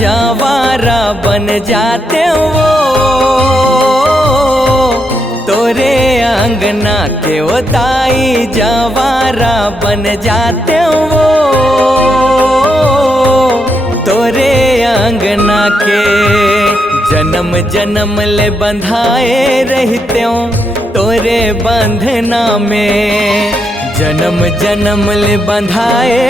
जवारा बन जाते वो, तोरे अंगना के वो ताई जवारा बन जाते वो, तोरे अंगना के जन्म जन्म ले बंधाए रहते हो, तोरे बंधना में जन्म जन्म ले बंधाए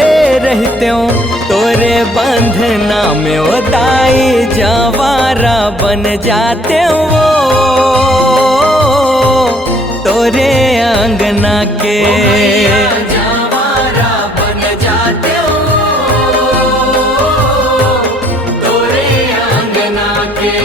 रहते हो, तोरे बंधना में वो ताई जवारा बन जाते हो, तोरे अंगना के जवारा बन जाते हो, तोरे अंगना के।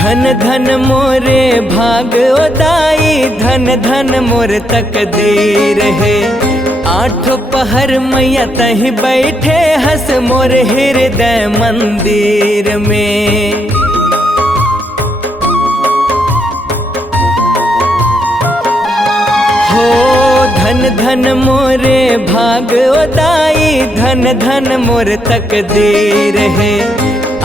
धन धन मोरे भाग दाई, धन धन मोर तकदीर है, आठों पहर मैया तहीं बैठे हंस मोर हृदय मंदिर में। हो धन धन मोरे भाग दाई, धन धन मोर तकदीर है,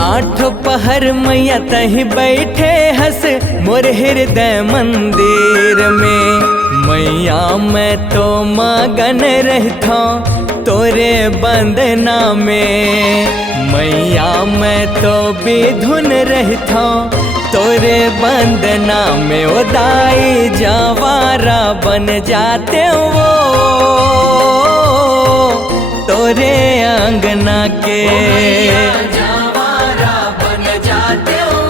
आठों पहर मैया तहीं बैठे हंस मोर हृदय मंदिर में। मैया मैं तो मगन रहता तोरे बंदना में, मैया मैं तो बेधुन रहता तोरे बंदना में, ओ दाई जवारा बन जाते वो, तोरे अंगना के जवारा बन जाते हो,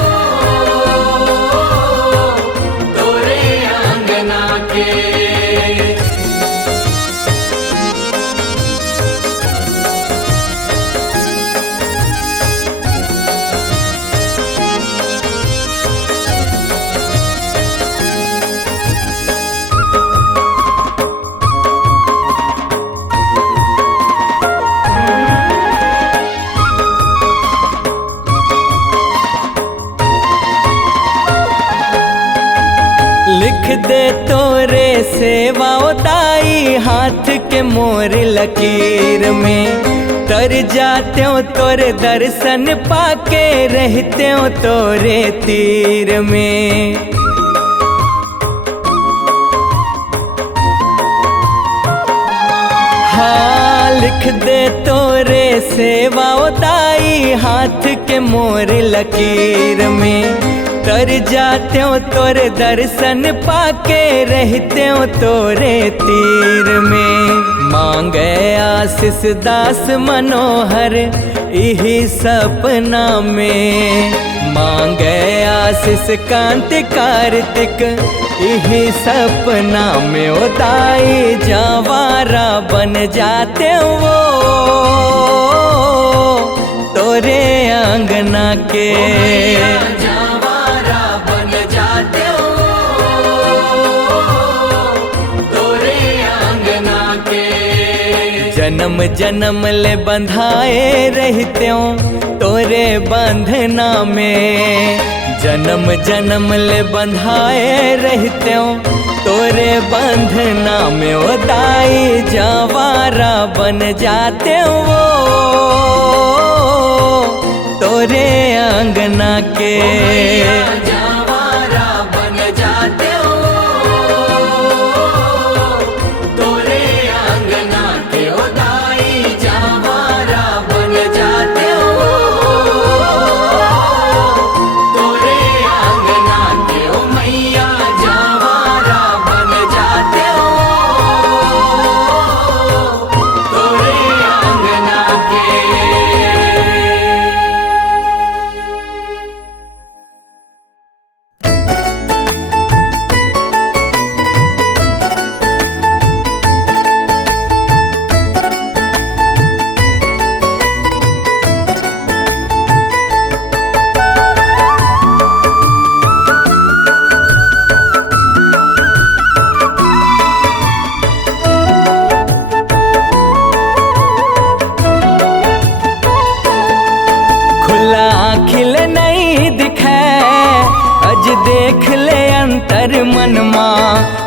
तोरे अंगना के। लिख दे तोरे सेवा दाई, हाथ के मोर लकीर में, तर जाते हो तोरे दर्शन पाके रहते हो तोरे तीर में। हाँ लिख दे तोरे सेवा दाई, हाथ के मोर लकीर में, तर जाते हो तोरे दर्शन पाके रहते हो तोरे तीर में। मांगे आशीष दास मनोहर यही सपना में, मांगे आशीष कांत कार्तिक यही सपना में, ओ दाई जवारा बन जाते वो, तोरे अंगना के जवारा बन जाते हो, तोरे अंगना के। जन्म जन्म ले बंधाए रहते हो तोरे बंधना में, जन्म जन्म ले बंधाए रहते हो तोरे बंधना में, ओ दाई जवारा बन जाते हो, तोरे अंगना के।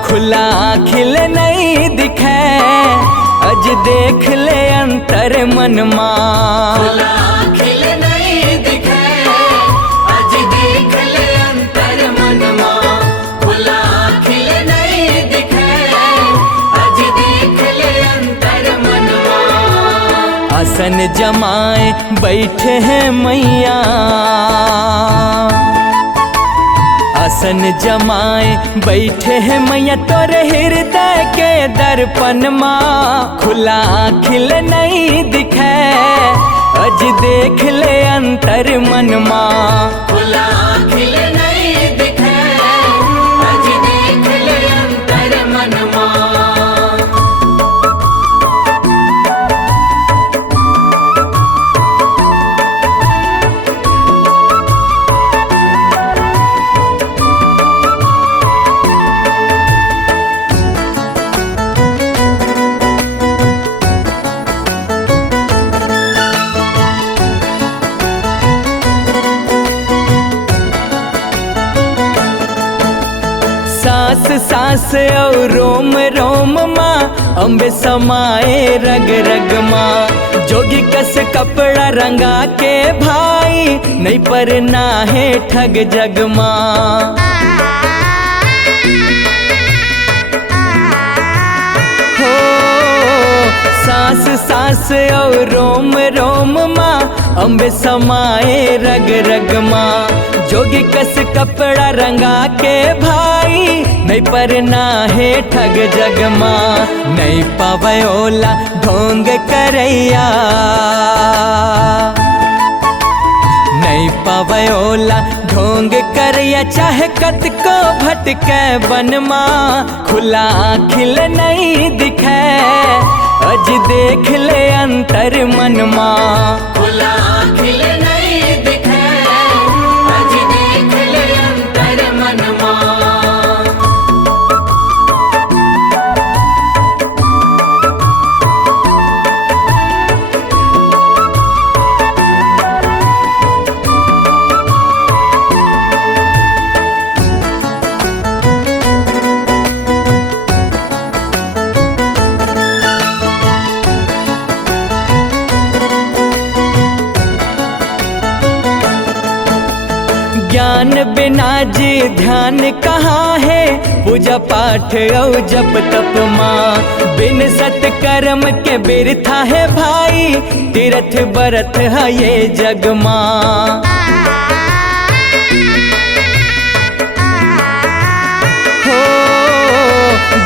खुला खिल नहीं दिखे, अज देख ले अंतर मन माँ। खुला खिल नहीं दिखे, अज देख ले अंतर मन माँ। खुला खिल नहीं दिखे, अज देख ले अंतर मन माँ। आसन जमाए बैठे हैं मैया, आसन जमाए बैठे हैं मैया तोरे हृदय के दर्पण माँ। खुला खिल नहीं दिखे, अज देख ले अंतर मन माँ। खुला खिल नहीं दिखे, अज देख ले अंतर मन माँ। सांस सांस और रोम रोम माँ, अम्बे समाए रग रग माँ। जोगी कस कपड़ा रंगा के भाई, नहीं पर ना है ठग जग माँ। हो सांस सांस और रोम रोम माँ, अम्बे समाए रग रग माँ। जोगी कस कपड़ा रंगा के भाई, नहीं पर ना है ठग जग माँ। नहीं पावे ओला ढोंग करैया, नहीं पावे ओला ढोंग करैया, चाहे कत को भटके बन माँ। खुला खिल नहीं दिखे, अज देख ले अंतर मन माँ। खुला खिल नहीं दिखे, अज देख ले अंतर मन माँ। ज्ञान बिना जी ध्यान कहाँ है, पूजा पाठ और जप तप माँ। बिन सत्कर्म के बिरथा है भाई, तीर्थ बरत है ये जग माँ। हो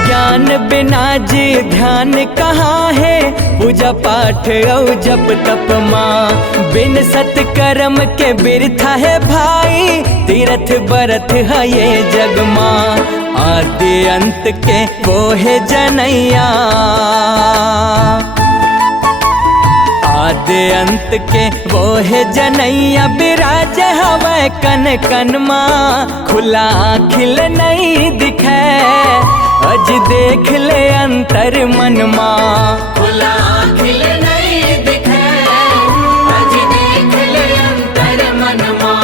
ज्ञान बिना जी ध्यान कहाँ है, पूजा पाठ और जप तप माँ। बिन सत्कर्म के बिरथा है भाई, तीर्थ बरत है ये जग माँ। आदि अंत के वो है जनैया, आदि अंत के वो है जनैया। बिराज हवे कन कन माँ, खुला खिल नहीं दिखे, अज देख ले अंतर मन माँ। खुला खिल नहीं दिखे, अज देख ले अंतर मन माँ।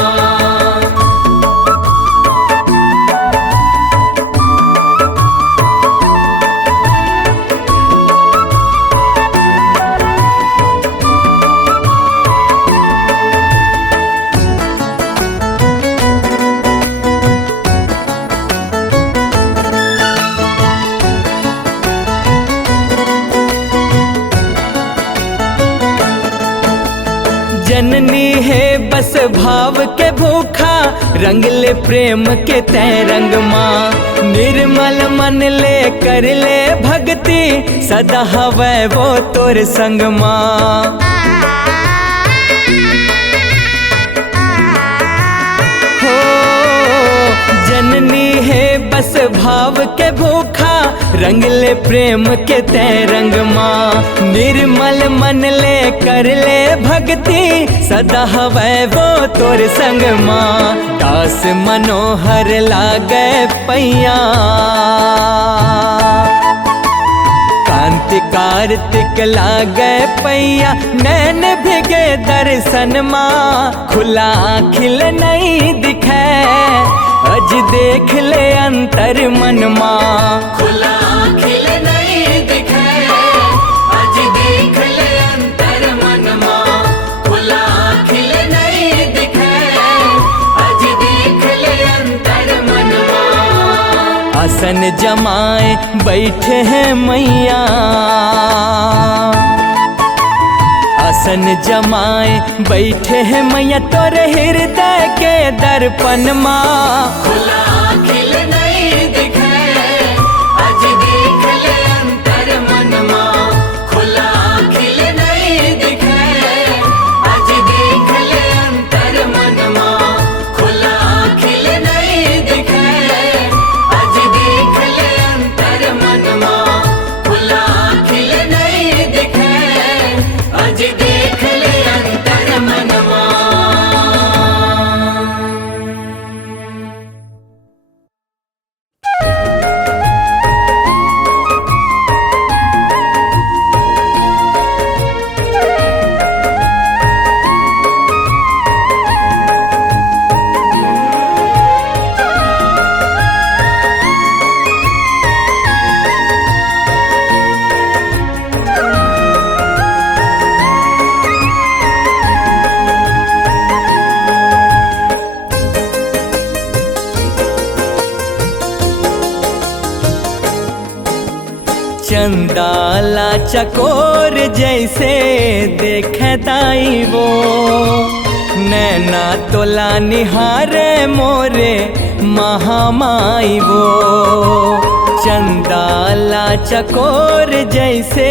जननी है बस भाव के भूखा, रंग ले प्रेम के तय रंग माँ। निर्मल मन ले कर ले भक्ति, सदा हवे वो तोर संग माँ। हो जननी है बस भाव के भूखा, रंग ले प्रेम के तय रंग माँ। निर्मल मन ले कर ले भक्ति, सदा हवे वो तोर संग माँ। दास मनोहर लागे पैया, कांति कार्तिक लागे पैया। नैन भिगे दर्शन माँ, खुला खिल नहीं दिखे, अज देख ले अंतर मनमा। खुला खिल नहीं दिखे, अज देख ले अंतर मनमा। खुला खिल नहीं दिखे, अज देख ले अंतर मनमा। आसन जमाए बैठे हैं मैया, आसन जमाए बैठे हैं मैया तोरे हृदय के दर्पण माँ। खुला खिल नहीं दिखे, अज देख ले अंतर मनमा। खुला खिल नहीं दिखे, अज देख ले अंतर मनमा। खुला खिल नहीं दिखे, अज देख ले अंतर मनमा। खुला खिल नहीं दिखे, अज देख ले अंतर मनमा। चंदाला चकोर जैसे देखताई वो, नैना तोला निहारे मोरे महामाई वो। चंदाला चकोर जैसे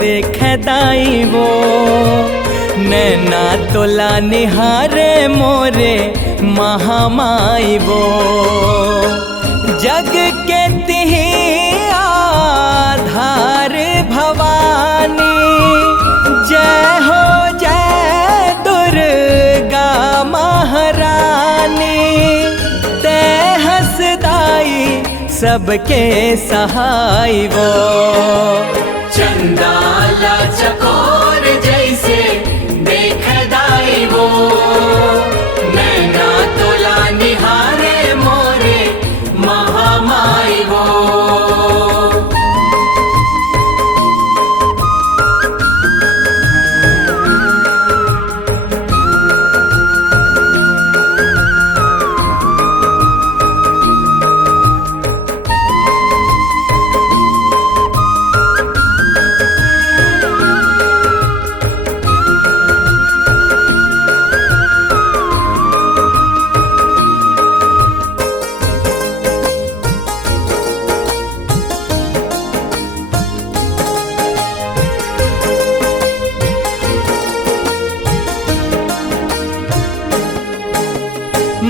देखताई वो, नैना तोला निहारे मोरे महामाई वो। जग के तिही आधार भवानी, जय हो जय दुर्गा महारानी। ते हंसदाई सबके सहाय वो। चंदाला चकोर जैसे देखदाई वो, नैना तोला निहारे मोरे महामाई वो।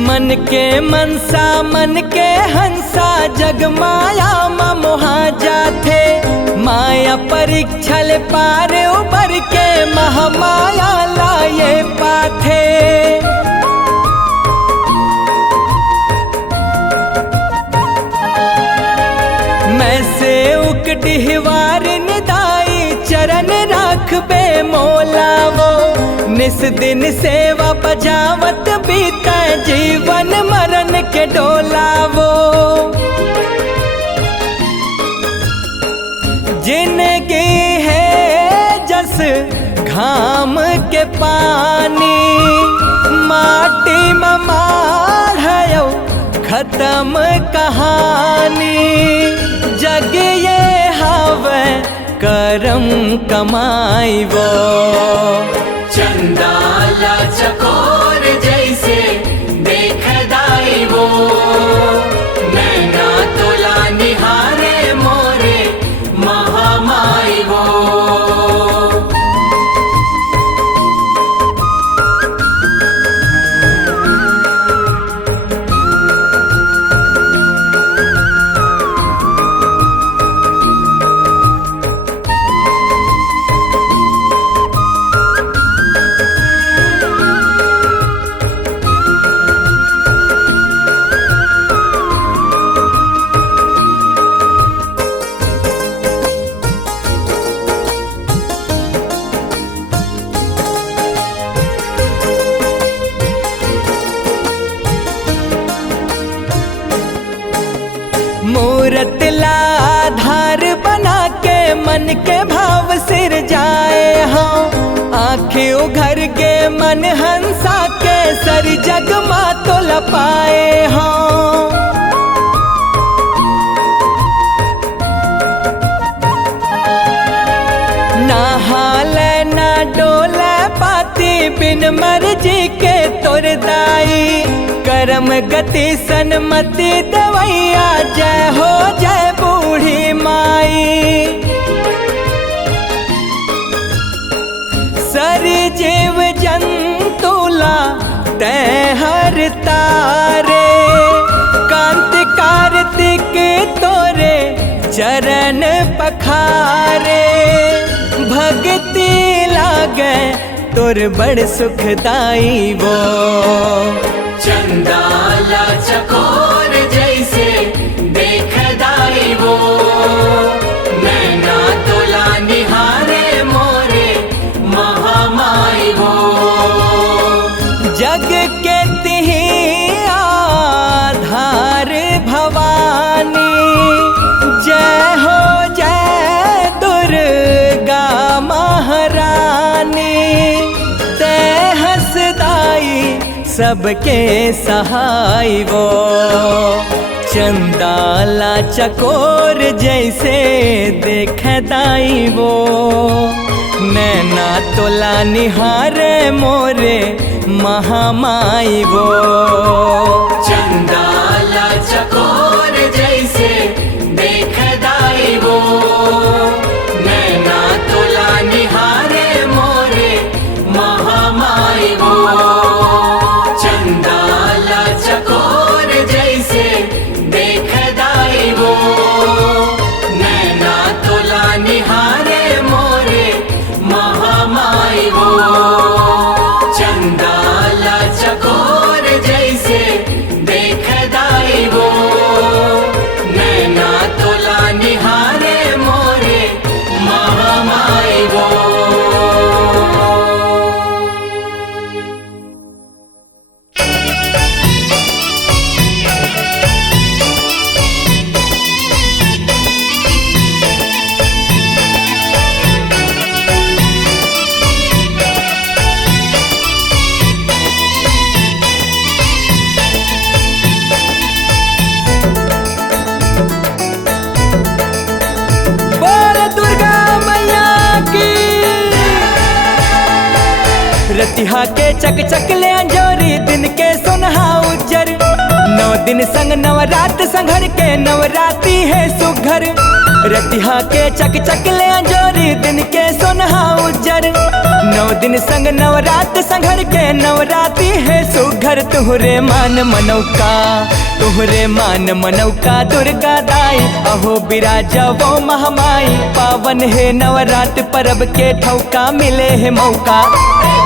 मन के मनसा मन के हंसा, जग माया मोहा जाथे। माया परीक्षल पार उबर के, महामाया लाए पाथे। मैं से उक डिहवार निदाई, चरण राखबे मोलावो। निस दिन सेवा बजावत बीता, जीवन मरण के डोलावो। जिंदगी है जस घाम के पानी, माटी में माढ़यो खत्म कहानी। जग ये हावे करम कमाई वो। चंदाला चकोर जैसे देखदाई वो, नैना तोला निहारे मोरे महामाई वो। के भाव सिर जाए हाँ आँखें उघर के मन हंसा के सर जग माँ तो लपाए हाँ। ना हाल ना डोल पाती बिन मर्जी के तोर दाई करम गति सनमति दवैया जय हो जय बूढ़ी माई। सरी जीव जंतुला तय हर तारे कांत कार्तिक तोरे चरण पखारे भक्ति लागे तोर बड़ सुखदाई वो। चंदाला चकोर जैसे देखदाई वो नैना तोला निहारे मोरे महामाई वो। जग के तिही आधार भवानी जय हो जय दुर्गा महारानी तय हसदाई सबके सहाय वो। चंदाला चकोर जैसे देखदाई वो नैना तोला निहारे मोरे महामाई वो। चंदाला चकोर जैसे देखदाई वो नैना तोला निहारे मोरे महामाई वो। चंदाला चकोर जैसे देखदाई वो नैना तोला निहारे मोरे महामाई वो। चंदाला चकोर जैसे देखदाई वो नैना तोला निहारे मोरे महामाई वो। बोल दुर्गा मैया की। रतिहा के चक चक ले अंजोरी दिन के सुनहा उज्जर 9 दिन संग नवरात संघर के नवराती है सुघर। रतिहा के चक चक ले अंजोरी दिन के सुनहा उज्जर 9 दिन संग नवरात संघर के नवराती है सुघर। तुहरे मान मनौका तुहरे मान मनौका दुर्गा दाई अहो बिराजा वो महामाई। पावन है नवरात परब के ठौका मिले है मौका।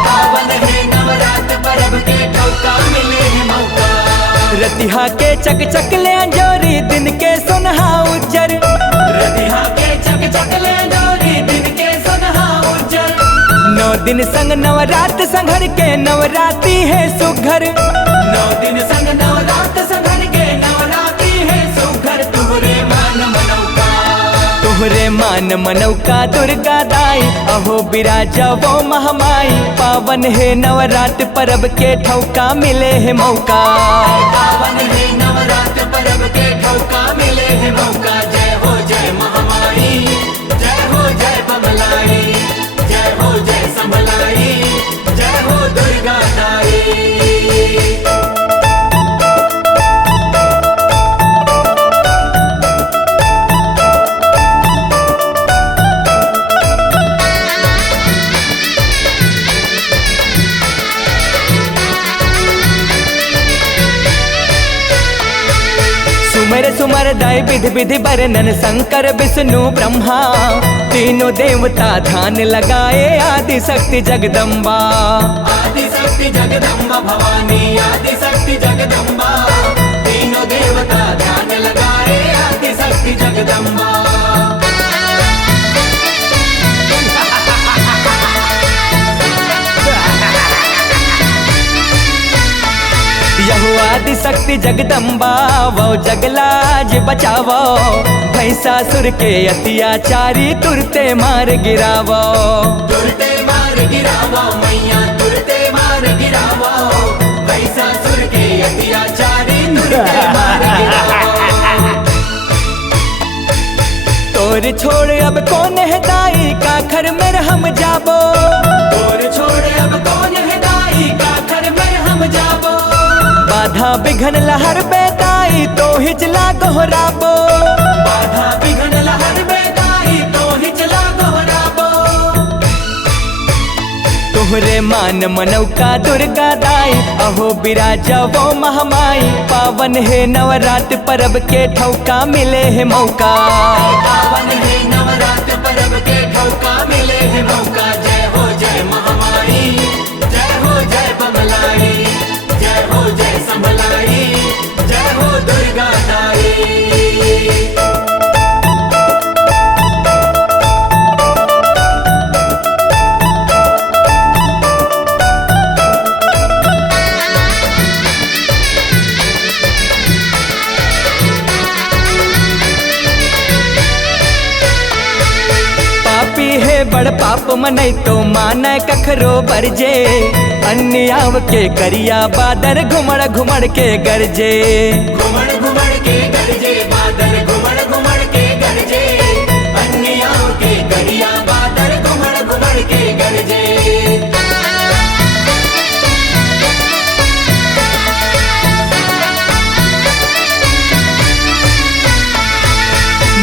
पावन है नवरात परब के ठौका मिले है मौका। रतिहा के चक चक ले अंजोरी दिन के सुनहा उज्जर। रतिहा के चक चक ले अंजोरी दिन के सुनहा उज्जर 9 दिन संग नवरात संघर के नवराती है सुघर। 9 दिन संग नवरात संघर के नवराती है सुघर। तुहरे मान मनौका तुहरे मान मनौका दुर्गा दाई अहो बिराजा वो महामाई। पावन है नवरात परब के ठौका मिले है मौका। पावन है नवरात परब के ठौका मिले है मौका। जय हो जय महामाई जय हो जय बमलाई जय हो जय संभलाई जय हो दुर्गा दाई। सुमर सुमर दाई विधि विधि बरनन शंकर विष्णु ब्रह्मा। तीनों देवता ध्यान लगाए आदि शक्ति जगदम्बा। आदि शक्ति जगदम्बा भवानी आदि शक्ति जगदम्बा। तीनों देवता ध्यान लगाए आदि शक्ति जगदम्बा। यहो आदि शक्ति शक्ति जगदम्बा वो जगलाज बचावो, भैंसासुर के अत्याचारी तुरते मार गिरावो। तुरते मार गिरावो मैया, तुरते मार गिरावो, भैंसासुर के अत्याचारी तुरते मार गिरावो। तोर छोड़ अब कौन है दाई, काखर में हम जाबो। तोर छोड़ अब कौन है दाई, काखर में हम जाबो। बाधा बिघन लहर बेदाई तो हिचला गोहराबो। बाधा बिघन लहर बेदाई तो हिचला गोहराबो। तोहरे मान मनौका दुर्गा दाई, अहो बिराजा वो महामाई। पावन है नवरात्र पर्व के ठौका मिले है मौका। पावन है नवरात्र पर्व के ठौका मिले है मौका। जय हो जय महामाई, जय हो जय बमलाई, जय हो जय संभलाई, जय हो दुर्गा दाई। बड़ पाप मनई तो मान कखरो बरजे, अन्याव के करिया बादर घुमड़ घुमड़ के गरजे। घुमड़ घुमड़ के गरजे बादल, घुमड़ घुमड़ के गरजे, अन्याव के करिया बादल घुमड़ घुमड़ के गरजे।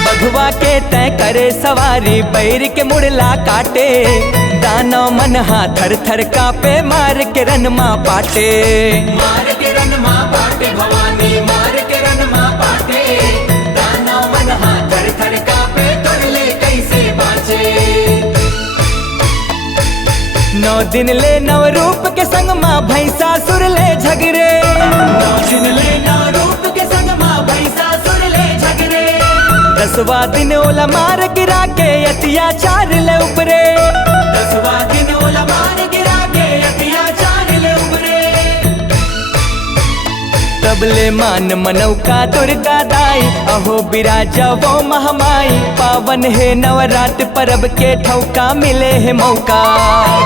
बघवा के तय करे सवारी, बैर के मुड़ला काटे। दानो मन थर थर कापे, मार के रन माँ पाटे। मार के रन माँ पाटे भवानी, मार के रन माँ पाटे। दानो मन थर थर कापे, तुरले कैसे बाँचे। 9 दिन ले नव रूप के संग माँ भैंसासुर ले झगरे। 9 दिन ले नव रूप के संग माँ भैंसासुर ले झगरे। 10वां दिन ओला मार गिरा के अत्याचार ले उपरे। 10वां दिन ओला मार गिरा के अत्याचार ले उपरे। तबले मान मनौका दुर्गा दाई, अहो बिराजा वो महामाई। पावन है नवरात्र पर्व के ठौका मिले है मौका।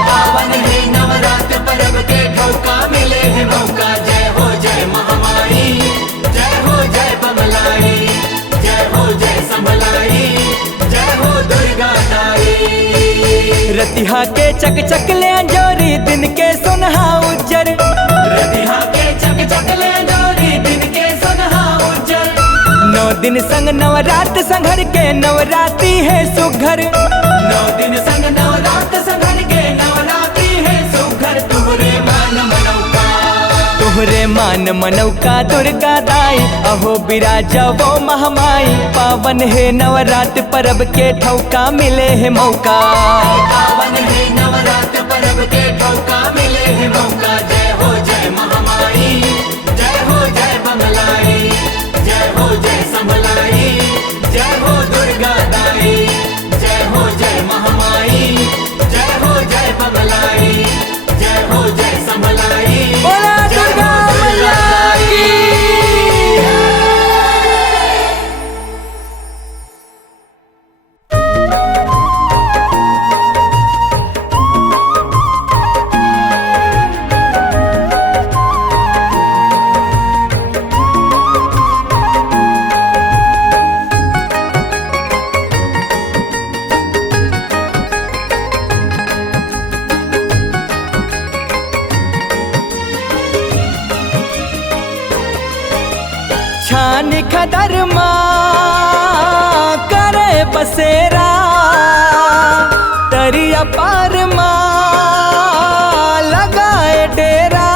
पावन है नवरात्र पर्व के ठौका मिले है मौका। जय हो जय महामाई, जय हो जय बमलाई, जय हो जय संभलाई, जय हो दुर्गा दाई। रतिहा के चक चक ले अंजोरी, दिन के सुनहा उज्जर। रतिहा के चक चक ले अंजोरी, दिन के सुनहा उज्जर। 9 दिन संग नवरात्र संघर के, नवरात्रि है सुघर। 9 दिन संग नवरात्र संघर के, नवरात्रि है सुघर। तुहरे मान मनौका, तुहरे मान मनौका दुर्गा दाई, अहो बिराजा वो महामाई। पावन है नवरात्र पर्व के ठौका मिले है मौका। पावन है नवरात्र पर्व के ठौका मिले है मौका। जय हो जय महामाई, जय हो जय बमलाई, जय हो जय संभलाई, जय हो दुर्गा दाई। जय हो जय महामाई, जय हो जय बमलाई, जय हो जय संभलाई। बोला दुर्गा मैया की। छान खदर माँ करे बसेरा, तरिया पार माँ लगाए डेरा।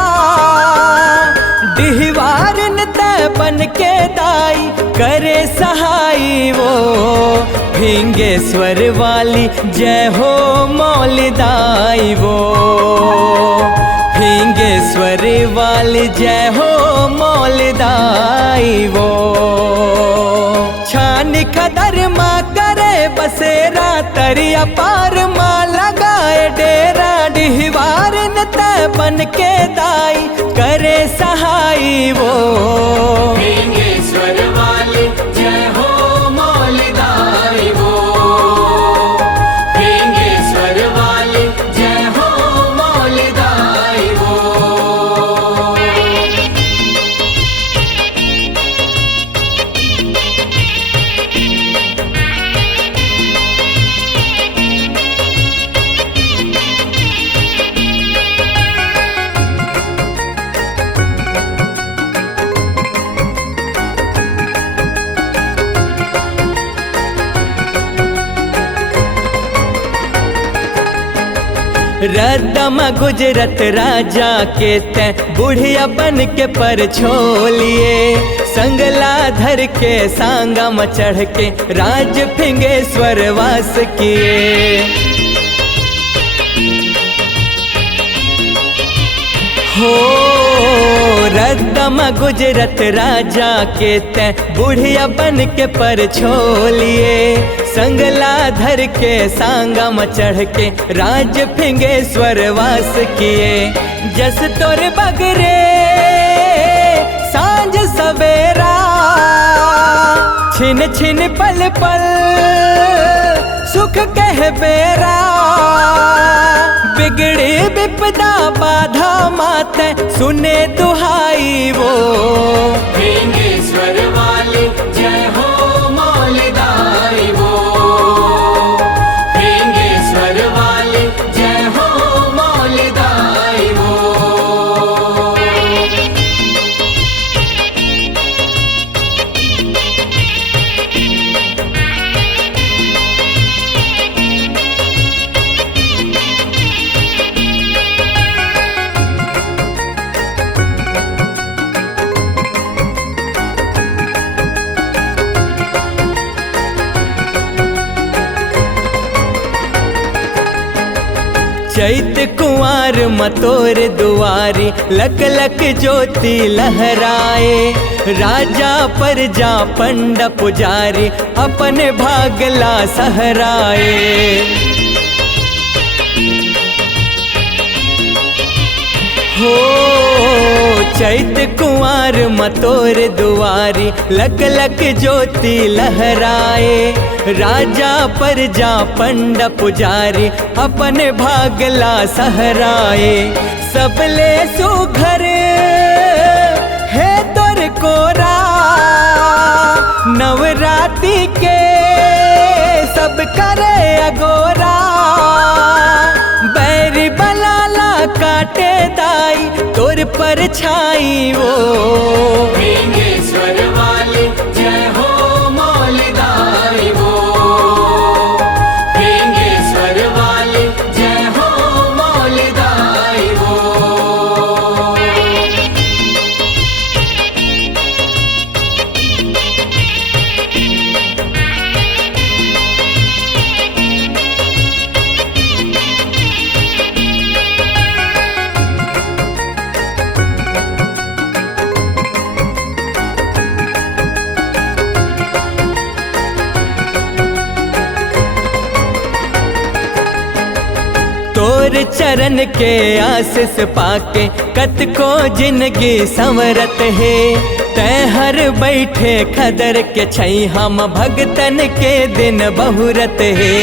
डिहवार तय बन के दाई, करे सहाई वो। भिंगेश्वर वाली जय हो मौलिदाई वो। भिंगेश्वर वाली जय हो मौलिदाई वो। छान खदर माँ करे बसेरा तरिया पार माँ लगाए डेरा डिहवार न तय बन के दाई करे सहाई वो भिंगेश्वर वाली जय हो मौलिदाई वो भिंगेश्वर वाली जय हो मौलिदाई वो। रदम गुजरत राजा के तय बुढ़िया बन के पर छोलिए संगला धर के सांगा में चढ़ के राज फिंगेश्वर वास किए हो रदम गुजरत राजा के तय बुढ़िया बन के पर छोलिए संगला धर के सांगा में चढ़ के राज फिंगेश्वर वास किए जस तोर बगरे सांझ सवेरा छिन छिन पल पल सुख कह बेरा बिगड़े विपदा बाधा माते सुने दुहाई वो भिंगेश्वर वाली जय हो मौलिदाई वो भिंगेश्वर वाली जय हो मौलिदाई वो। चैत कुंवर मतोर दुआरी लक लक ज्योति लहराए राजा पर जा पंड पुजारी अपने भागला सहराए हो चैत कुंवर मतोर दुआरी लक लक ज्योति लहराए राजा पर जा पंड पुजारी अपने भागला सहराए सबले सुघर है तोर कोरा नवरात्रि के सब करे अगोरा बैरी बलाला काटे दाई तोर पर छाई वो भिंगेश्वर वाली जय हो मौलिदाई वो भिंगेश्वर वाली जय हो मौलिदाई वो। तोर चरण के आशीष पाके कत को जिंदगी संवरत है तय हर बैठे खदर के छई हम भगतन के दिन बहुरत है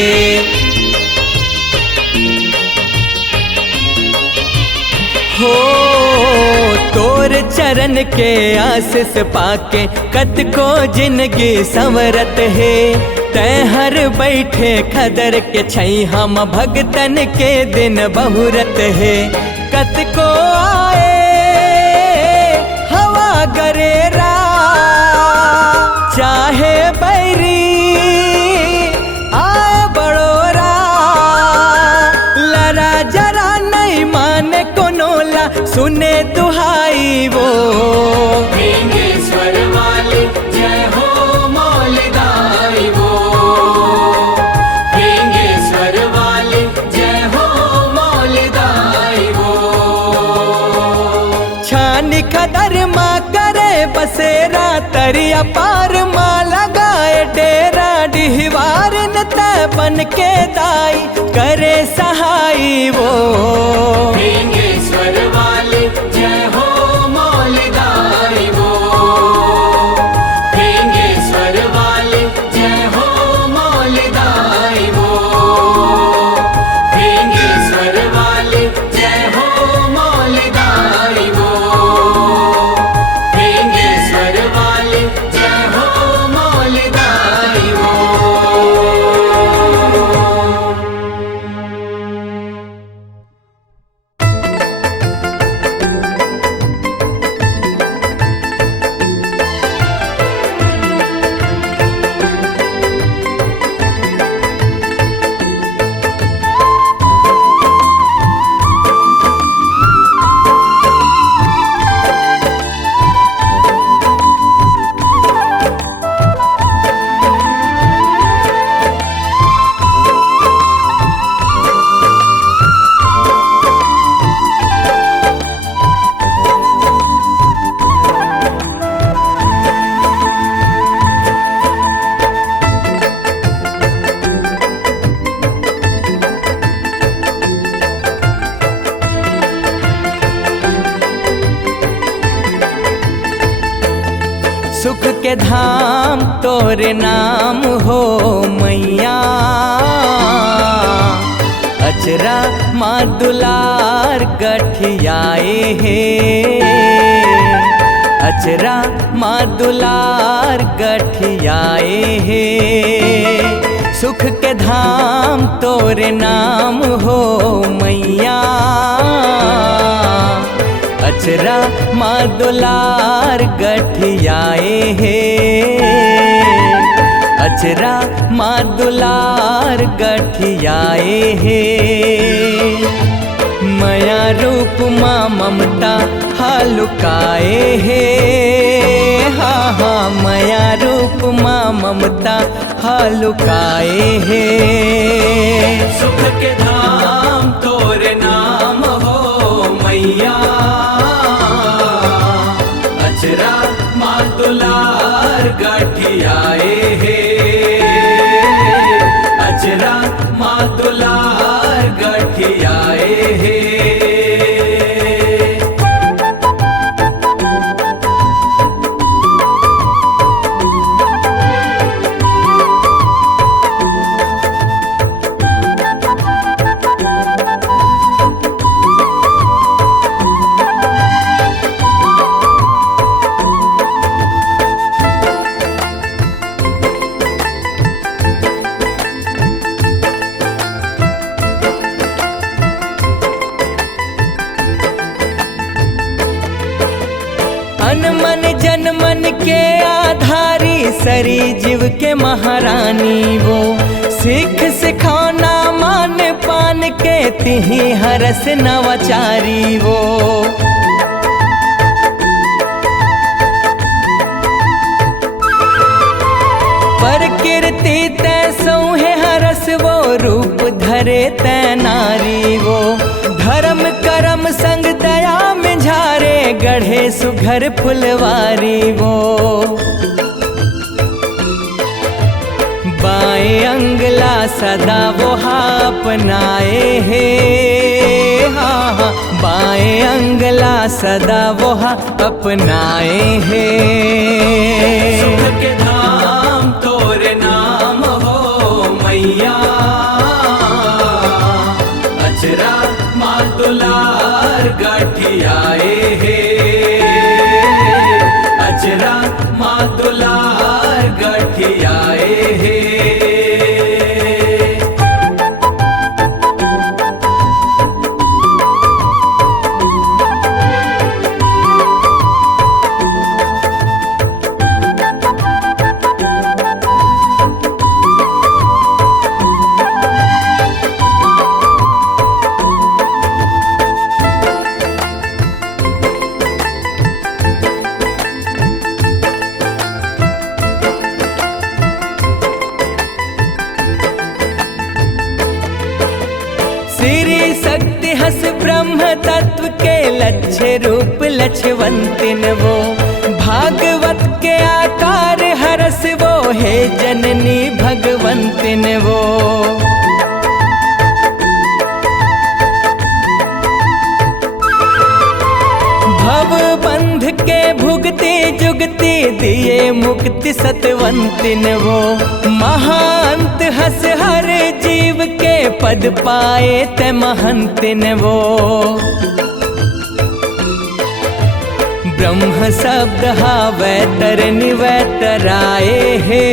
हो तोर चरण के आशीष पाके कत को जिंदगी संवरत है तय हर बैठे खदर के छई हम भगतन के दिन बहुरत है कत को आए हवा गरेरा चाहे बैरी आए बड़ोरा लरा जरा नहीं माने कोनोला सुने दुहाई वो भिंगेश्वर वाली जय हो मौलिदाई वो भिंगेश्वर वाली जय हो मौलिदाई वो। छान खदर माँ करे बसेरा तरिया पार माँ लगाए डेरा डिहवार न तय बन के दाई करे सहाई वो। ढेंगेश्वर वाले जय हो मौलिदाई वो। ढेंगेश्वर वाले जय हो मौलिदाई वो। ढेंगेश्वर वाले जय हो मौलिदाई वो। ढेंगेश्वर वाले जय हो मौलिदाई वो। सुख के धाम तोरे नाम हो मैया। अचरा माँ दुलार गठियाए हे। अचरा माँ दुलार गठियाए हे। सुख के धाम तोरे नाम हो मैया। अचरा माँ दुलार गठियाए हे। अचरा माँ दुलार गठियाए हे। माया रूप माँ ममता हालुकाए हे। हा हा माया रूप माँ ममता हालुकाए हे। सुख के धाम तोरे नाम हो मैया। अचरा माँ दुलार गठियाए हे। अचरा माँ दुलार गठियाए हे। अन मन जन मन के आधारी सरी जीव के महारानी वो। सिख सिखाना मान पान के तिही हरस नवाचारी वो। पर कीर्ति तै सौहे हरस वो। रूप धरे तै नारी वो। धर्म करम संग दया में झारे गढ़े सुघर फुलवारी वो। बाएं अंगला सदा वो अपनाए हे। हा हा बाएं अंगला सदा वो अपनाए हे। सुख के धाम तोरे नाम हो मैया। अचरा माँ दुलार गठियाए हे। अचरा माँ दुलार गठियाए हे। श्री शक्ति हस ब्रह्म तत्व के लक्ष्य रूप लक्ष्यवंतिन वो। भागवत के आकार हरस वो है जननी भगवंतिन वो। जुगति दिए मुक्ति सतवंतिन वो, महांत हस हर जीव के पद पाए ते महंतिन वो। ब्रह्म शब्द हावै तर निवैतराए हे,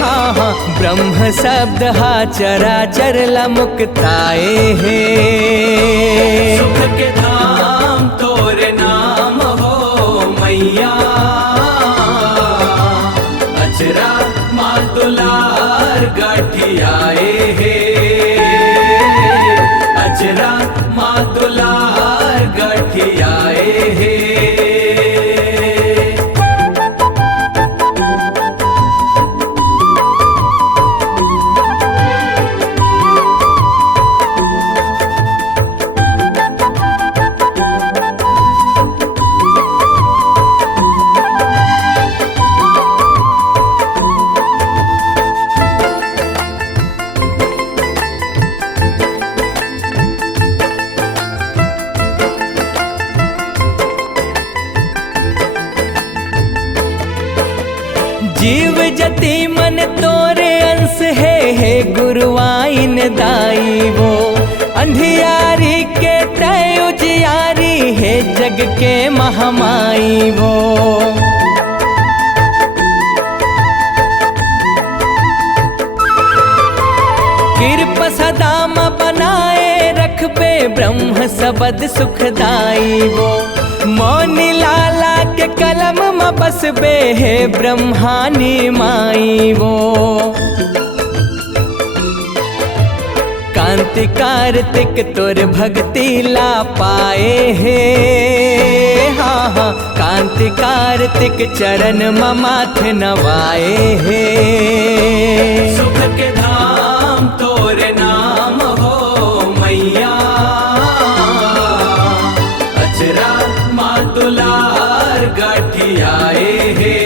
हाँ हाँ ब्रह्म शब्द हा चराचर ला मुक्ताए हे। सुख के धाम तोरे नाम हो मैया, अचरा माँ दुलार गठियाए हे, अचरा माँ दुलार गठियाए हे। जीव जति मन तोरे अंश है गुरुआइन दाई वो, अंधियारी के तय उजियारी है जग के महामाई वो। कृपा सदा म बनाए रखबे ब्रह्म सबद सुखदाई वो, मौनी लाला के कलम में बसबे है ब्रह्मानी माई वो। कांति कार्तिक तोर भक्ति ला पाए हे, हाँ हाँ कांति कार्तिक चरण में माथ नवाए हे। सुख के धाम तोरे नाम हो मैया, अचरा माँ दुलार गठियाए हे,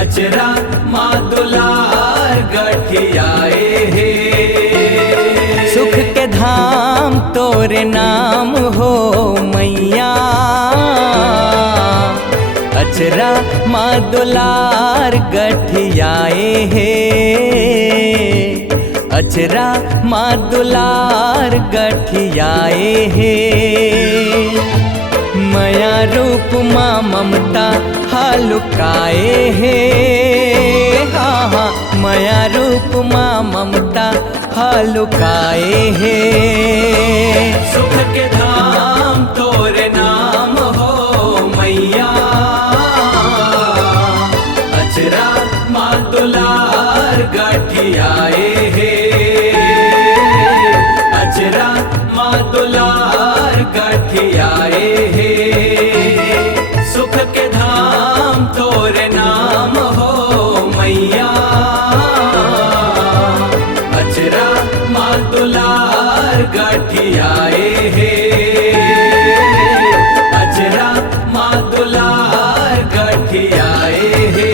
अचरा माँ दुलार गठियाए हे। सुख के धाम तोरे नाम हो मैया, अचरा माँ दुलार गठियाए हे, अचरा माँ दुलार गठियाए हे। माया रूप माँ ममता हालुकाए हे, हाँ हाँ माया रूप माँ ममता हालुकाए हे। सुख के धाम तोरे नाम हो मैया, अचरा माँ दुलार गठियाए हे, अचरा माँ दुलार गठियाए हे। सुख के धाम तोरे नाम हो मैया, अचरा माँ दुलार गठियाए हे, अचरा माँ दुलार गठियाए हे।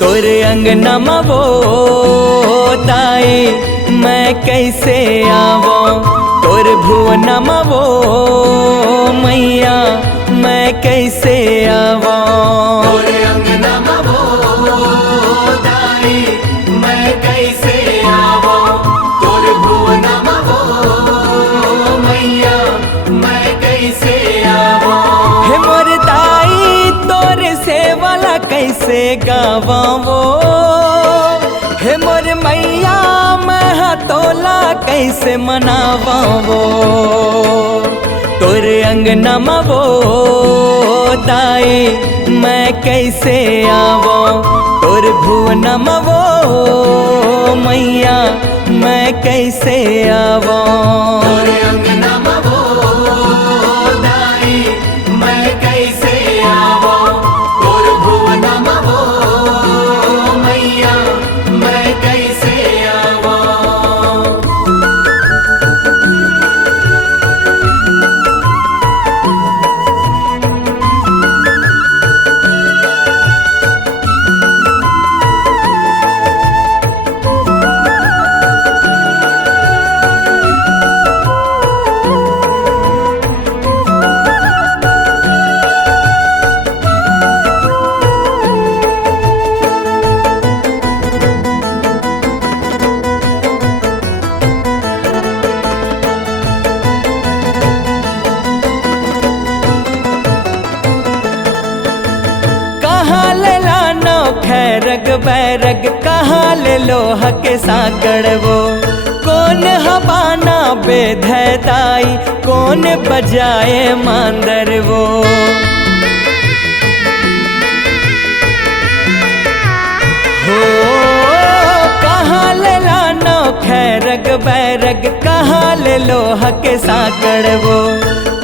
तोर अंगना मवो ताई मैं कैसे आवो, तोर भुवन मवो मैया मैं कैसे आवो। तोर अंगना मवो दाई मैं कैसे आवो, तोर भुवन मवो मैया मैं कैसे आवो। हे मोर दाई तोर सेवला कैसे गावो, हे मोर मैया मैं तोला कैसे मनावा वो तोर अंगना वो दाई मैं कैसे आवो तोर भुवना वो मैया मैं कैसे आवो तोरे अंगना वो दाई मैं कैसे आवो तोर भुवना वो मैया मैं कैसे आवो खैरग बैरग कहाँ ले लोहा के साकड़ वो कौन हबाना बेधदाई कौन बजाए मांदर वो हो कहाँ ले लानो खैरग बैरग कहाँ ले लोहा के साकड़ वो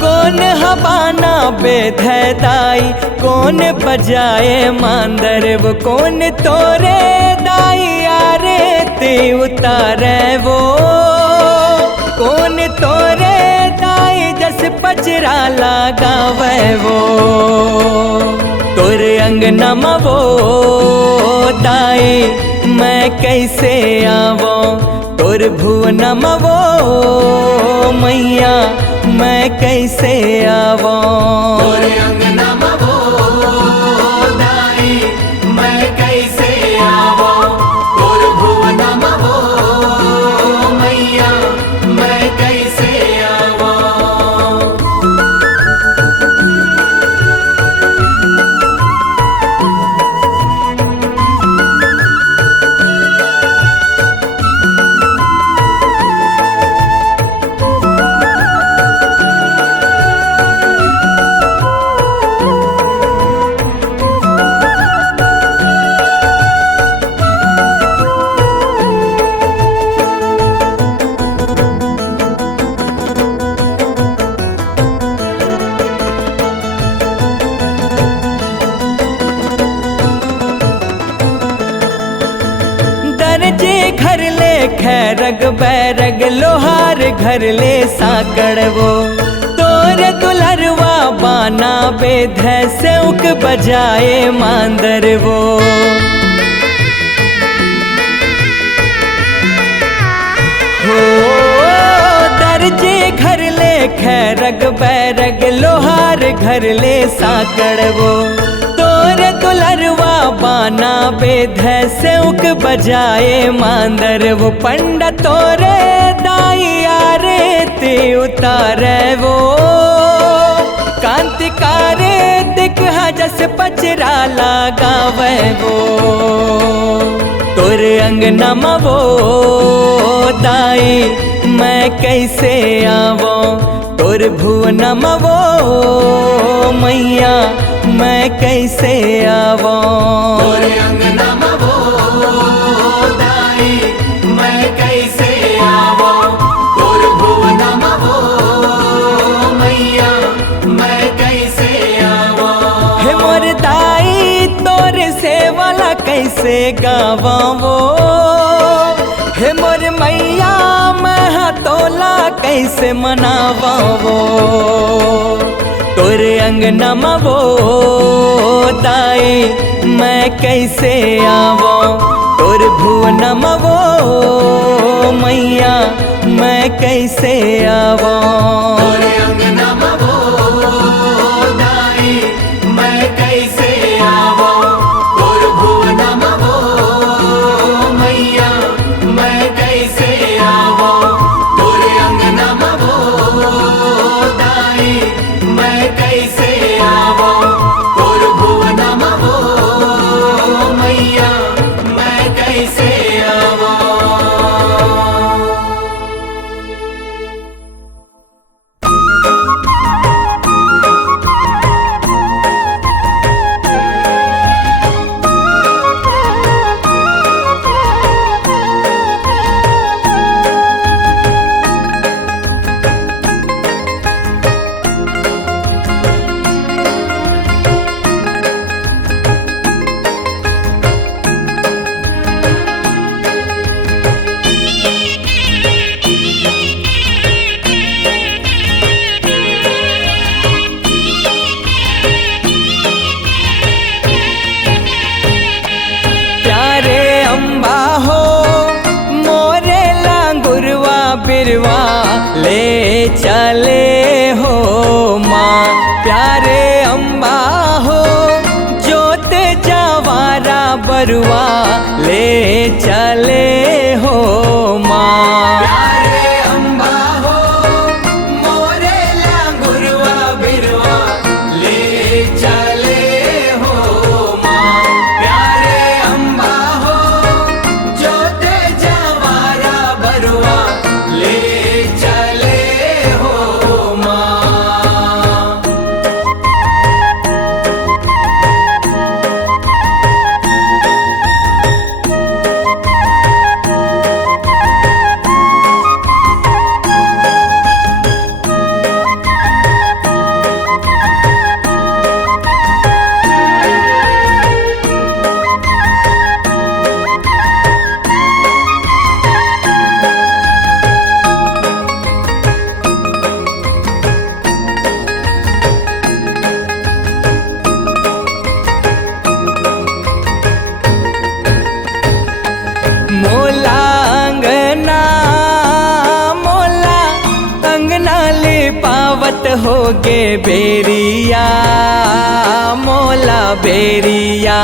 कौन हबाना बेधदाई कौन बजाए मांदर वो कौन तोरे दाई यारे ते उतारे वो कौन तोरे दाई जस पचरा लगावे वो तोरे अंगना वो दाई मैं कैसे आवो तोर भुवना वो मैया मैं कैसे आवो तोरे अंगना वो दाई मैं कैसे आवो तोर भुवना वो मैया मैं कैसे आवो घर ले खैरग बैरग लोहार घर ले साकड़ वो तोरे दुलरवा बाना बेध से उक बजाए मांदर वो हो दर्जे घर ले खैरग बैरग लोहार घर ले साकड़ वो तोरे दुलरवा बाना बेध से उक बजाए मांदर वो पंडा तोरे दाई यारे ते उतारे वो कांतिकारे दिख जस पचरा लगावे वो तोरे अंगना वो दाई मैं कैसे आवो तोर भुवना वो मैया मैं कैसे आवो तोरे अंगना वो दाई मैं कैसे आवो तोर भुवना वो मैया मैं कैसे आवो हे मोर दाई तोर से वाला कैसे गावा वो हे मोर मैया मैं तोला कैसे मनावा वो तोरे अंगना वो दाई मैं कैसे आवो तोर भुवना वो मैया मैं कैसे आवो तोरे अंगना वो दाई मैं कैसे आवो तोर भुवना वो मैया मैं कैसे आवो तोरे अंगना वो दाई मैं कैसे आवो तोर भुवना वो मैया मैं कैसे आवो चले हो माँ। प्यारे अम्बा हो जोत जवारा बरुआ ले चले हो माँ। प्यारे अम्बा हो मोरे लांगुरवा बिरवा ले चले हो माँ। प्यारे अम्बा हो जोते जवारा बरुआ ले चले हो माँ। मोला अंगना ले पावत होगे बेरिया मोला बेरिया।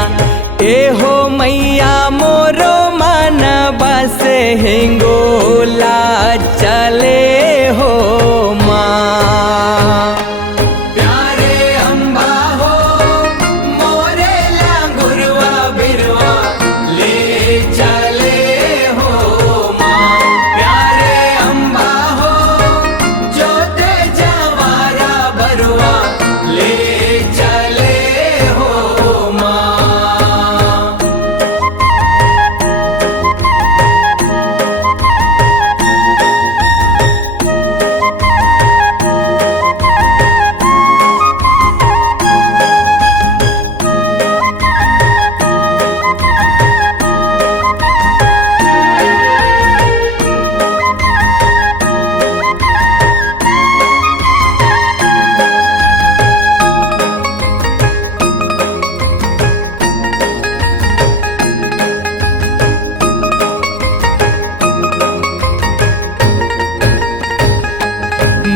ए हो मैया मोरो मन बस हिंगोला चले हो माँ। प्यारे अम्बा हो मोरे लांगुरवा बिरवा ले चले हो माँ। प्यारे अम्बा हो जोते जवारा बरुआ ले चले हो माँ।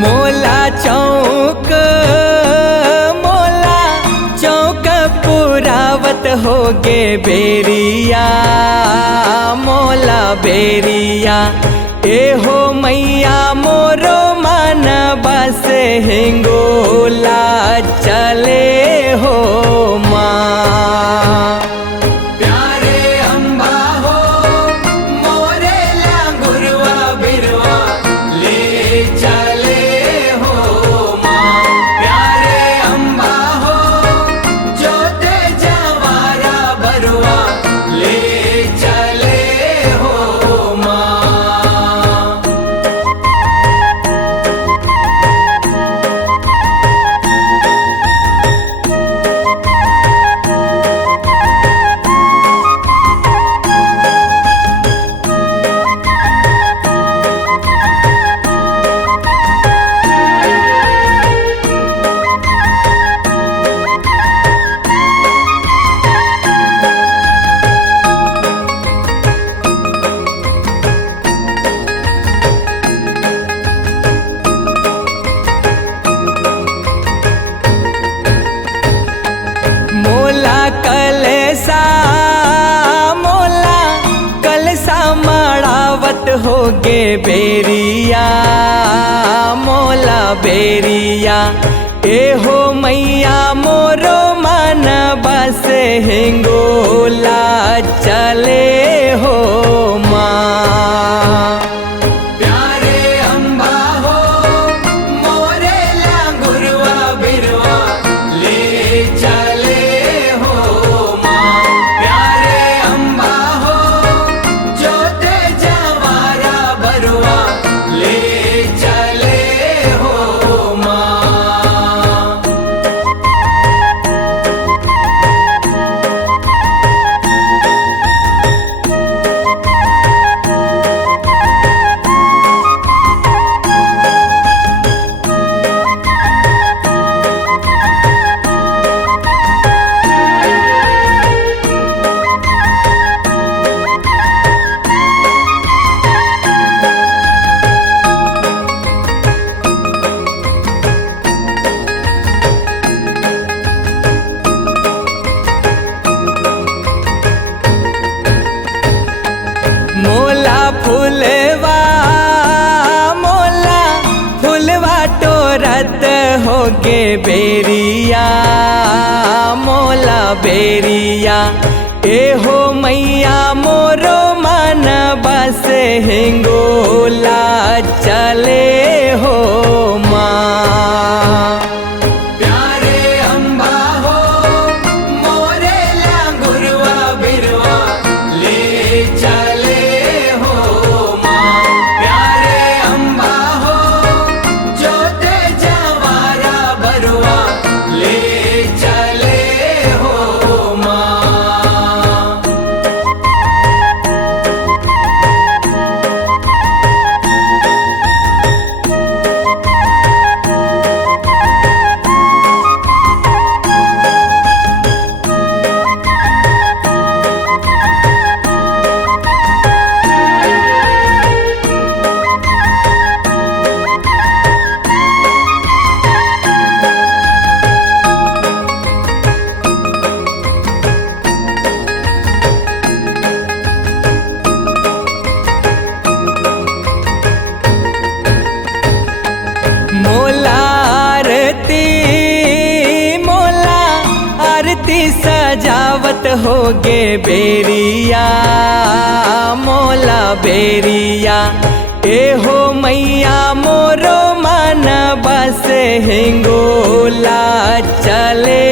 मोला चौक पुरावत होगे बेरिया मोला बेरिया। ए हो मैया मोरो मन बस हिंगोला चले हो माँ। प्यारे अम्बा हो मोरे लांगुरवा बिरवा ले चले हो माँ। प्यारे अम्बा हो जोते जवारा बरुआ ले चले हो माँ। होगे बेरिया मोला बेरिया। ए हो मैया मोरो मन बस हिंगोला चले हो माँ। प्यारे अम्बा हो मोरे लांगुरवा बिरवा ले चले हो माँ। प्यारे अम्बा हो जोते जवारा बरुआ ले चले हो माँ। बेरिया मोला बेरिया। ए हो मैया मोरो मन बस हिंगोला चले हो माँ। प्यारे अम्बा हो मोरे लांगुरवा बिरवा ले चले हो माँ। प्यारे अम्बा हो जोते जवारा बरुआ ले चले हो माँ। मोला आरती सजावत होगे बेरिया मोला बेरिया। ए हो मैया मोरो मन बस हिंगोला चले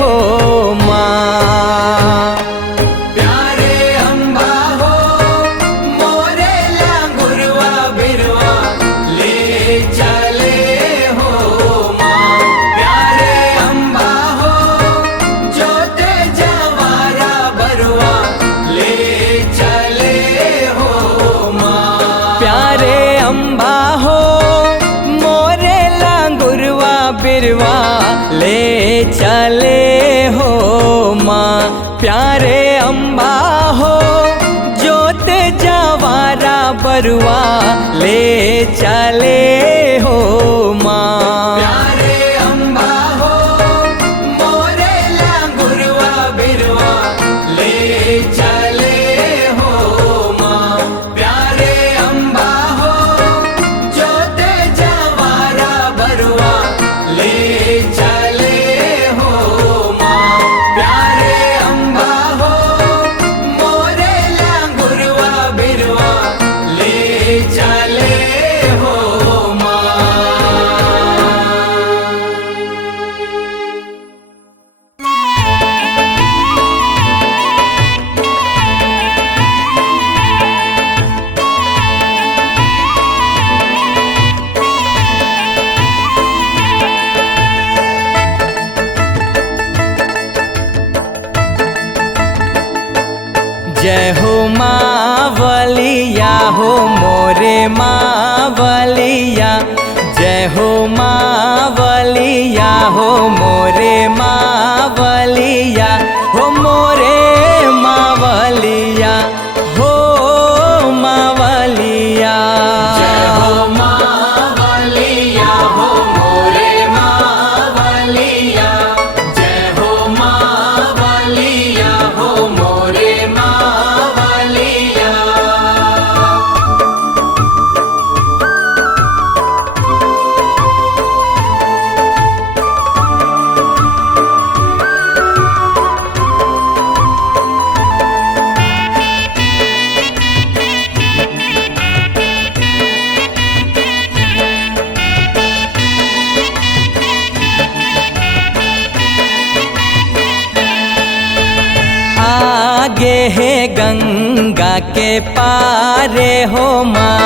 हो माँ। प्यारे अम्बा हो मोरे लांगुरवा बिरवा ले चले हो माँ। प्यारे अम्बा हो जोते जवारा बरुआ ले चले हो माँ। प्यारे अम्बा हो मोरे लांगुरवा बिरवा ले चले हो माँ। प्यारे अम्बा हो जोत जवारा बरुआ ले चले हो माँ। प्यारे अम्बा हो मोरे लांगुरवा बिरवा ले चले हो माँ। प्यारे अम्बा हो जोते जवारा बरुआ ले चले हो माँ। प्यारे अम्बा हो मोरे लांगुरवा बिरवा ले चले हो माँ। जय हो मावलिया हो मोरे मावलिया। जय हो मावलिया हो मोरे मावलिया। हो मोरे मावलिया हो मावलिया। जय हो मावलिया हो मोरे मावलिया। जय हो मावलिया हो मोरे मावलिया। आगे है गंगा के पारे हो माँ।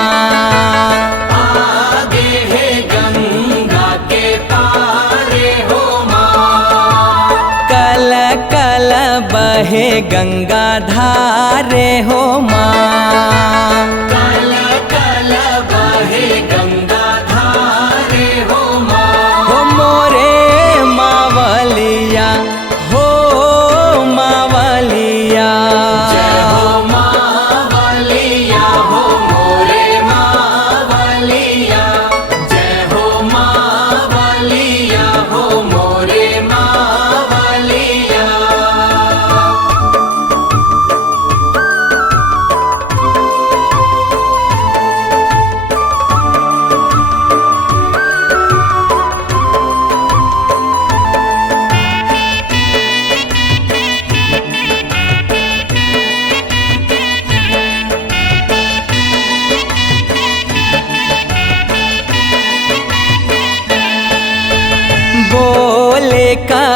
आगे है गंगा के पारे हो माँ। कल कल बहे गंगा धारे हो माँ। कल कल बहे गंगा धारे हो माँ। हो मोरे मावलिया हो मावलिया। जय हो मावलिया हो मोरे मावलिया। जय हो मावलिया हो मोरे मावलिया।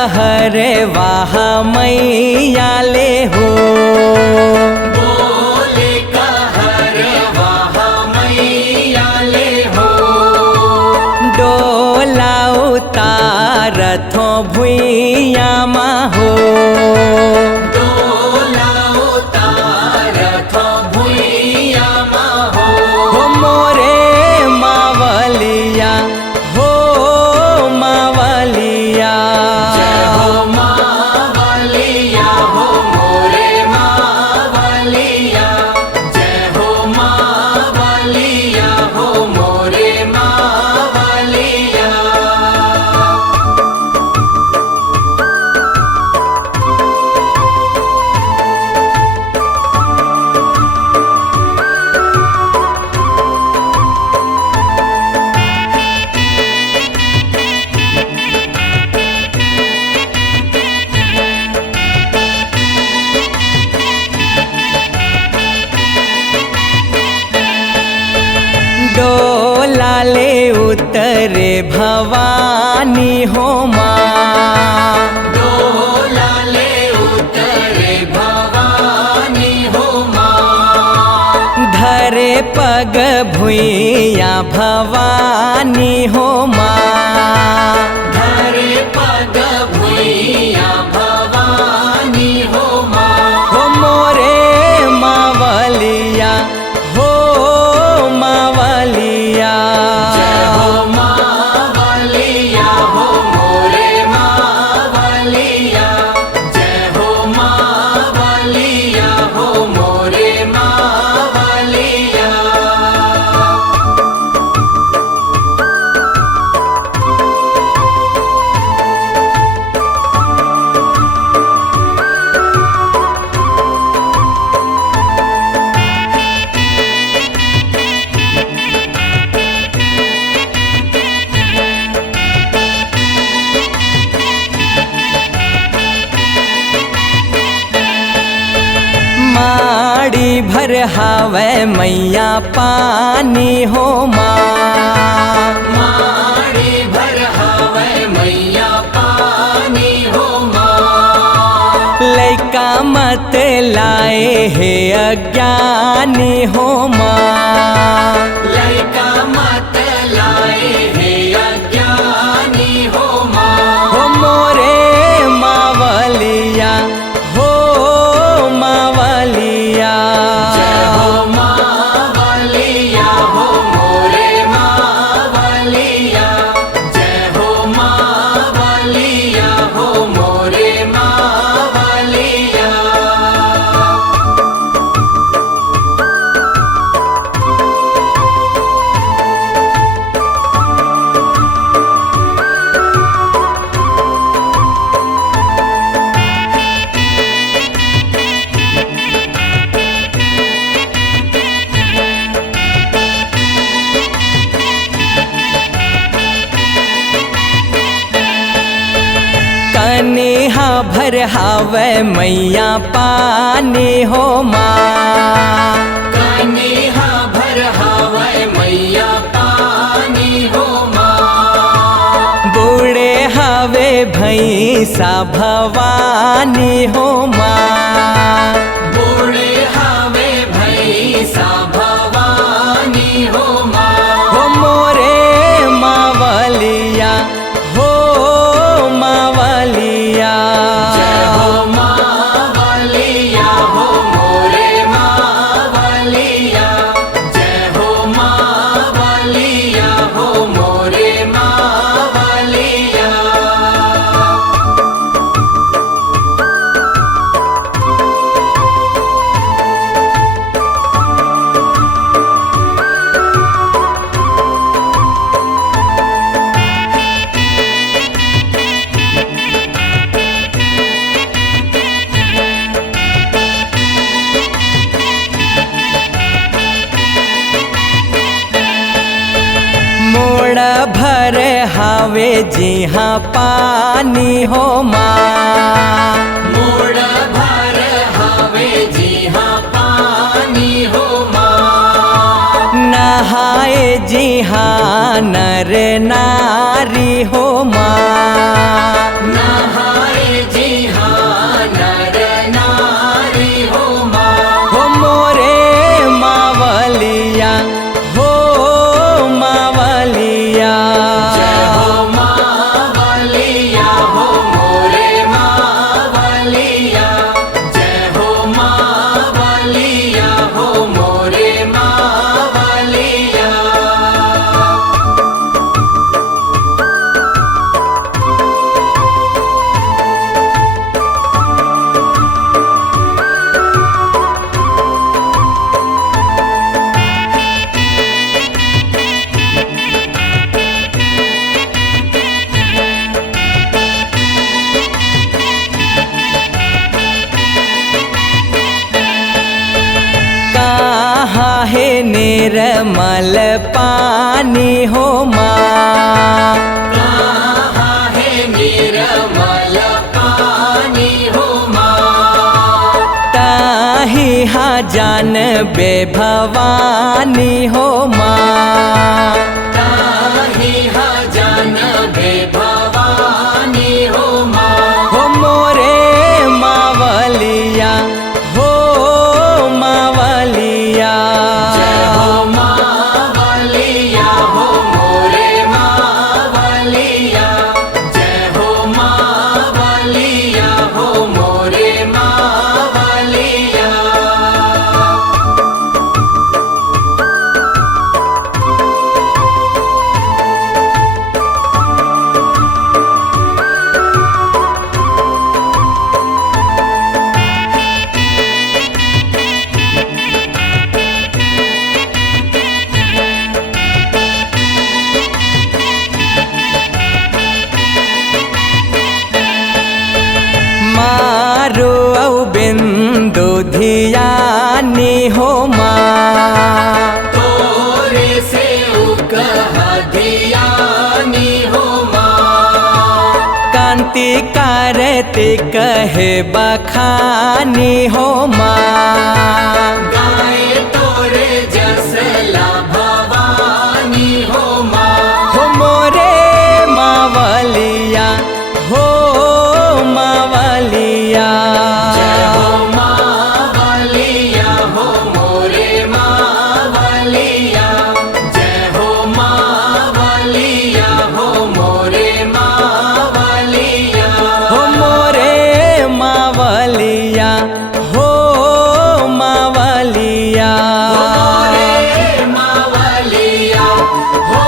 कहर वाह मैया ले हो। बोले कहर वाह मैया ले हो। डोला उतारथो भुइया मा हो। डोला उतारथो भुइया मा हो। हो मोरे मावलिया हो मावलिया। जय हो मावलिया हो मोरे मावलिया। जय हो मावलिया हो मोरे मावलिया। डोला ले उतरे भवानी हो माँ। डोला ले उतरे भवानी हो माँ। धरे पग भुइया भवानी हो माँ। धरे पग भुइया भवानी हो माँ। हो मोरे मावलिया हो मावलिया। जय हो मावलिया हो मोरे मावलिया। जय हो मावलिया हो मोरे मावलिया। माड़ी भर हावे मैया पानी हो माँ। माड़ी भर हावे मैया पानी हो माँ। लैका मत लाए हे अज्ञानी हो माँ। लैका मत लाए हे अज्ञानी हो माँ। हो मोरे मावलिया हो मावलिया। जय हो मावलिया हो मोरे मावलिया। जय हो मावलिया हो मोरे मावलिया। कनिहा भर हावे मैया पानी हो माँ। कनिहा भर हावे मैया पानी हो माँ। बूढ़े हावे भैंसा भवानी हो माँ। बूढ़े हावे भैंसा भवानी हो माँ। हो मोरे मावलिया हो मावलिया। जय हो मावलिया हो मोरे मावलिया। जय हो मावलिया हो मोरे मावलिया। मोड़ भर हावे जिहा पानी हो माँ। मोड़ भर हावे जी हाँ पानी हो माँ। नहाए जिहा नर नारी हो माँ। नहा निर्मल पानी हो माँ। कहाँ है निर्मल पानी हो माँ। ताही हा जान बे भवानी हो माँ। ताही हा जान बे भवानी हो माँ। हो मोरे मावलिया हो मावलिया। जय हो मावलिया हो मोरे मावलिया। जय हो मावलिया हो मोरे मावलिया। मारो औ बिंदु धियानी हो माँ। तोरे से उकहा धियानी हो माँ। कांति कारते कहे बखानी हो माँ। गाए तोरे जसला भवानी हो माँ। हो मोरे मावलिया हो मावलिया। जय हो मावलिया हो मोरे मावलिया। जय हो मावलिया हो मोरे मावलिया। हो मोरे मावलिया हो मावलिया। मोरे मावलिया हो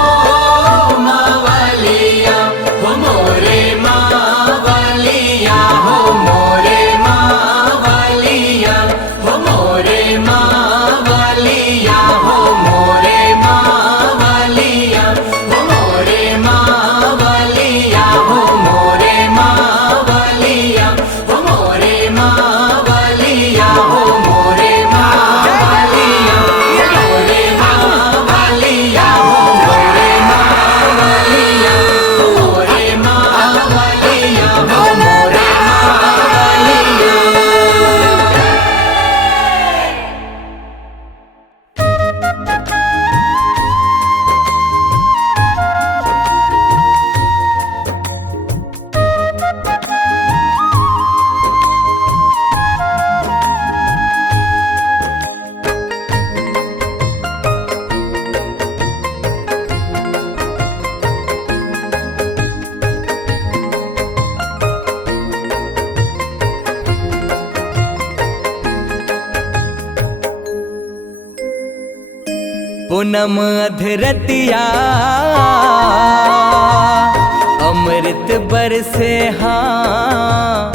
मावलिया। हो मोरे मावलिया हो मोरे मावलिया। हो मोरे मावलिया हो मोरे मावलिया। हो मोरे मावलिया हो मोरे मावलिया। हो मोरे मावलिया हो मोरे मावलिया। मोरे मावलिया हो मोरे मावलिया। हो मोरे मावलिया हो मोरे मावलिया। पूनम अधरतिया अमृत बरसे हाँ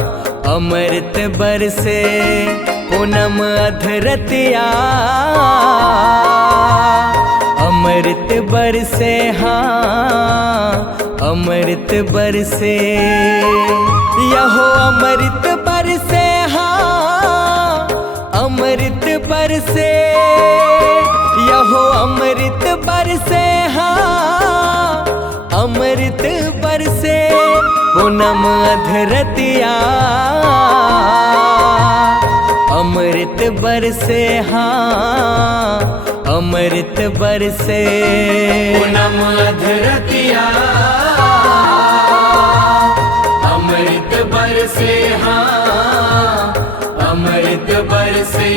अमृत बरसे। पूनम अधरतिया अमृत बरसे हाँ अमृत बरसे। यहो अमृत बरसे हाँ अमृत बरसे। यहो अमृत बरसे हाँ अमृत बरसे। पूनम अधरतिया अमृत बरसे हाँ अमृत बरसे। पूनम अधरतिया अमृत बरसे हाँ अमृत बरसे।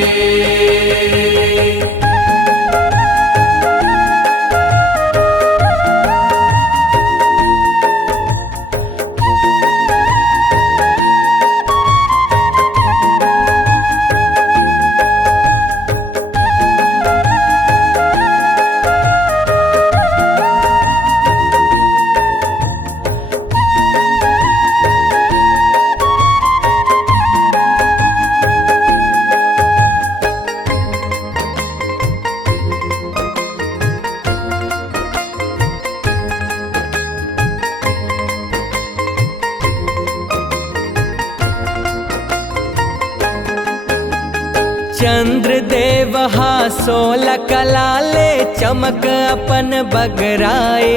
चंद्र देव हा 16 कलाले चमक अपन बगराए।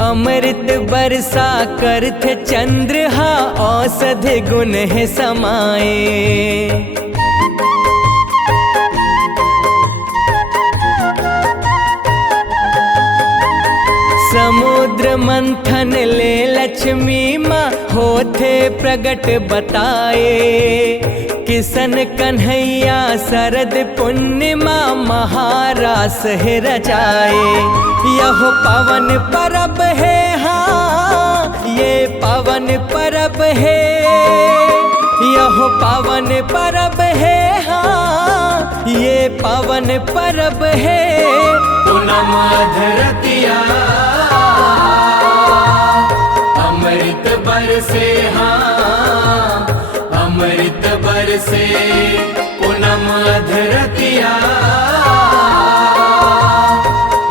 अमृत बरसा करथे चंद्र हा औषधि गुण है समाए। समुद्र मंथन ले लक्ष्मी माँ होथे प्रगट बताए। किशन कन्हैया शरद पूर्णिमा महारास है रचाए। यह पावन परब है हाँ ये पावन परब है। यह पावन परब है हाँ ये पावन परब है। पूनम धरतिया अमृत बरसे हाँ अमृत बरसे। पूनम धरतिया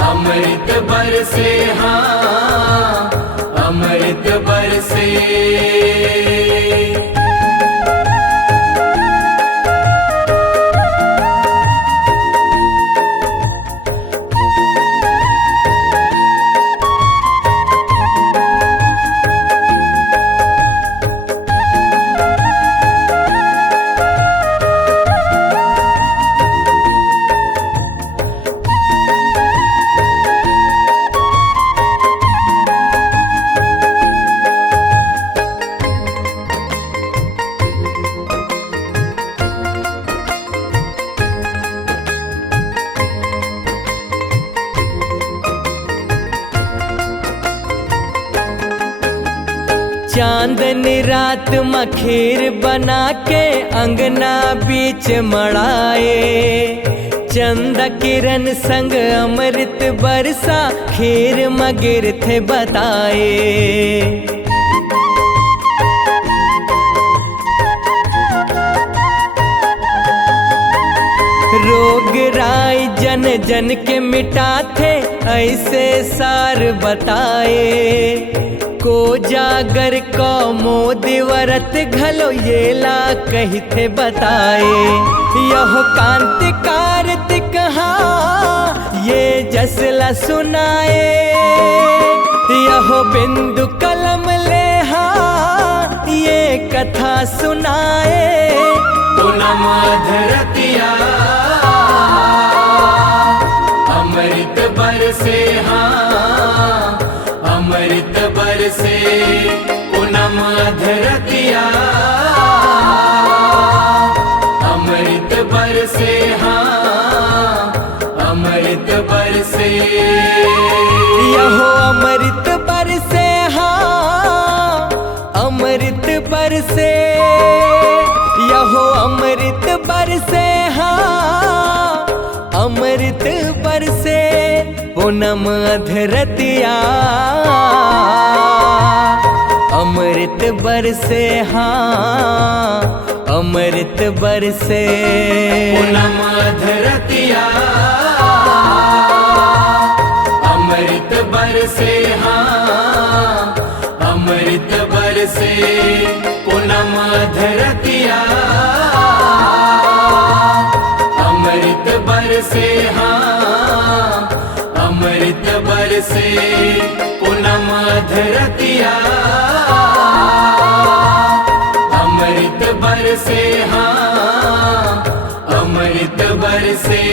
अमृत बरसे हाँ अमृत बरसे। चांदनी रात मखीर बना के अंगना बीच मड़ाए। चंद किरण संग अमृत बरसा खीर मगिर थे बताए। रोग राय जन जन के मिटाथे ऐसे सार बताए। को जागर को मोदी व्रत घलो ये ला कहते बताए। यह कांति कार्तिक हाँ ये जसला सुनाए। यह बिंदु कलम ले हाँ ये कथा सुनाए। पूनम धरतिया अमृत बरसे हाँ अमृत बरसे। पूनम धरतिया अमृत बरसे हाँ अमृत बरसे। यहो अमृत बरसे हाँ अमृत बरसे। यहो अमृत बरसे हाँ अमृत बरसे। पूनम धरतिया अमृत बरसे हाँ अमृत बरसे। पूनम धरतिया अमृत बरसे हाँ अमृत बरसे। पूनम धरतिया अमृत बरसे हाँ अमृत बरसे। पूनम धरतिया अमृत बरसे हाँ अमृत बरसे।